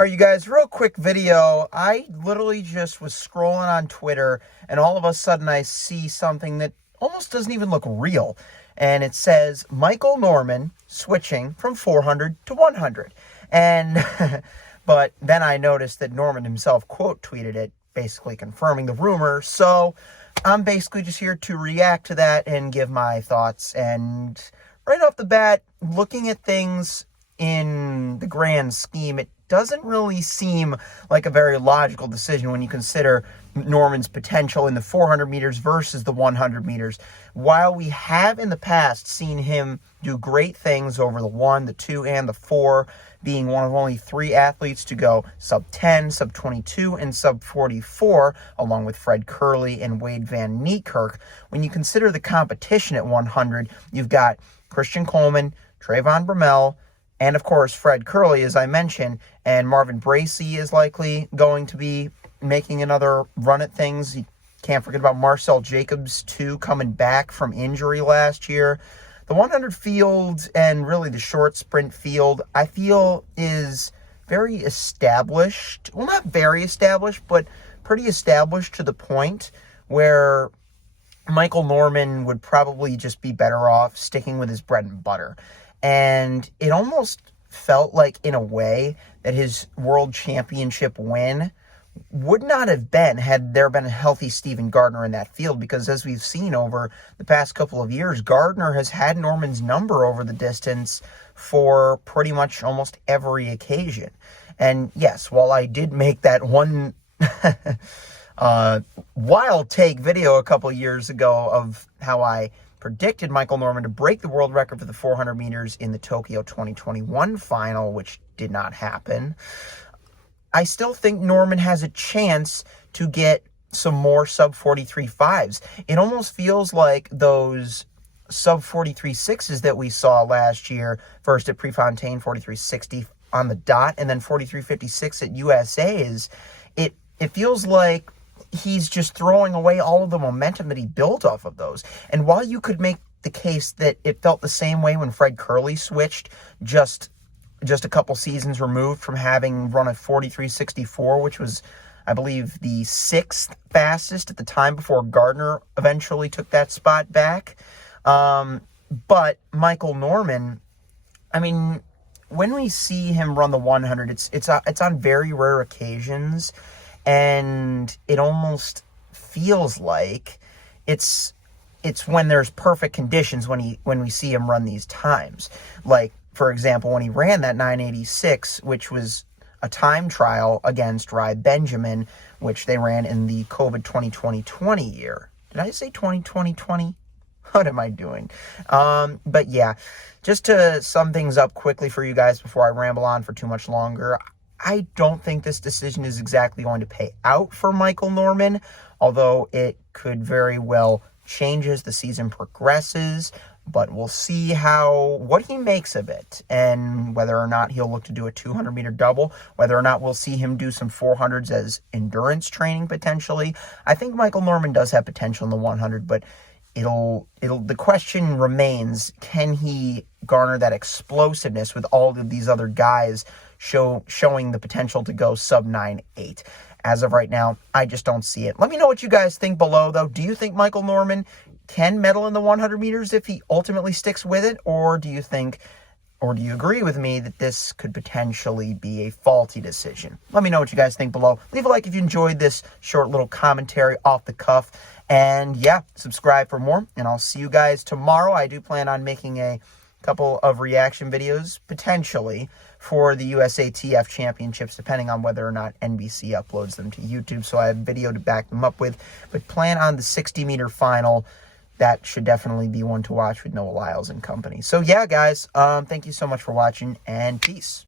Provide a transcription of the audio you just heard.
All right, you guys, real quick video. I literally just was scrolling on Twitter, and all of a sudden I see something that almost doesn't even look real. And it says, Michael Norman switching from 400 to 100. And, but then I noticed that Norman himself quote tweeted it, basically confirming the rumor. So I'm basically just here to react to that and give my thoughts. And right off the bat, looking at things in the grand scheme, it doesn't really seem like a very logical decision when you consider Norman's potential in the 400 meters versus the 100 meters. While we have in the past seen him do great things over the 1, the 2, and the 4, being one of only 3 athletes to go sub 10, sub 22, and sub 44, along with Fred Kerley and Wade Van Niekerk, when you consider the competition at 100, you've got Christian Coleman, Trayvon Bromell, and, of course, Fred Kerley, as I mentioned, and Marvin Bracey is likely going to be making another run at things. You can't forget about Marcel Jacobs, too, coming back from injury last year. The 100 field and really the short sprint field, I feel, is very established. Well, not very established, but pretty established to the point where Michael Norman would probably just be better off sticking with his bread and butter. And it almost felt like, in a way, that his world championship win would not have been had there been a healthy Stephen Gardner in that field, because as we've seen over the past couple of years, Gardner has had Norman's number over the distance for pretty much almost every occasion. And yes, while I did make that one wild take video a couple years ago of how I predicted Michael Norman to break the world record for the 400 meters in the Tokyo 2021 final, which did not happen, I still think Norman has a chance to get some more sub 43 5s. It almost feels like those sub 43 6s that we saw last year, first at Prefontaine, 43.60 on the dot, and then 43.56 at USA's. It feels like he's just throwing away all of the momentum that he built off of those. And while you could make the case that it felt the same way when Fred Kerley switched just a couple seasons removed from having run a 43.64, which was, I believe, the 6th fastest at the time before Gardner eventually took that spot back. But Michael Norman, I mean, when we see him run the 100, it's on very rare occasions. And it almost feels like it's when there's perfect conditions when we see him run these times. Like, for example, when he ran that 986, which was a time trial against Rai Benjamin, which they ran in the COVID 2020 year. Did I say 2020? What am I doing? But yeah, just to sum things up quickly for you guys before I ramble on for too much longer, I don't think this decision is exactly going to pay out for Michael Norman, although it could very well change as the season progresses. But we'll see what he makes of it, and whether or not he'll look to do a 200-meter double, whether or not we'll see him do some 400s as endurance training potentially. I think Michael Norman does have potential in the 100, but the question remains, can he garner that explosiveness with all of these other guys showing the potential to go sub 9.8? As of right now, I just don't see it. Let me know what you guys think below, though. Do you think Michael Norman can medal in the 100 meters if he ultimately sticks with it? Or do you agree with me that this could potentially be a faulty decision? Let me know what you guys think below. Leave a like if you enjoyed this short little commentary off the cuff. And yeah, subscribe for more. And I'll see you guys tomorrow. I do plan on making a couple of reaction videos, potentially, for the USATF championships, depending on whether or not NBC uploads them to YouTube. So I have video to back them up with. But plan on the 60-meter final. That should definitely be one to watch with Noah Lyles and company. So yeah, guys, thank you so much for watching, and peace.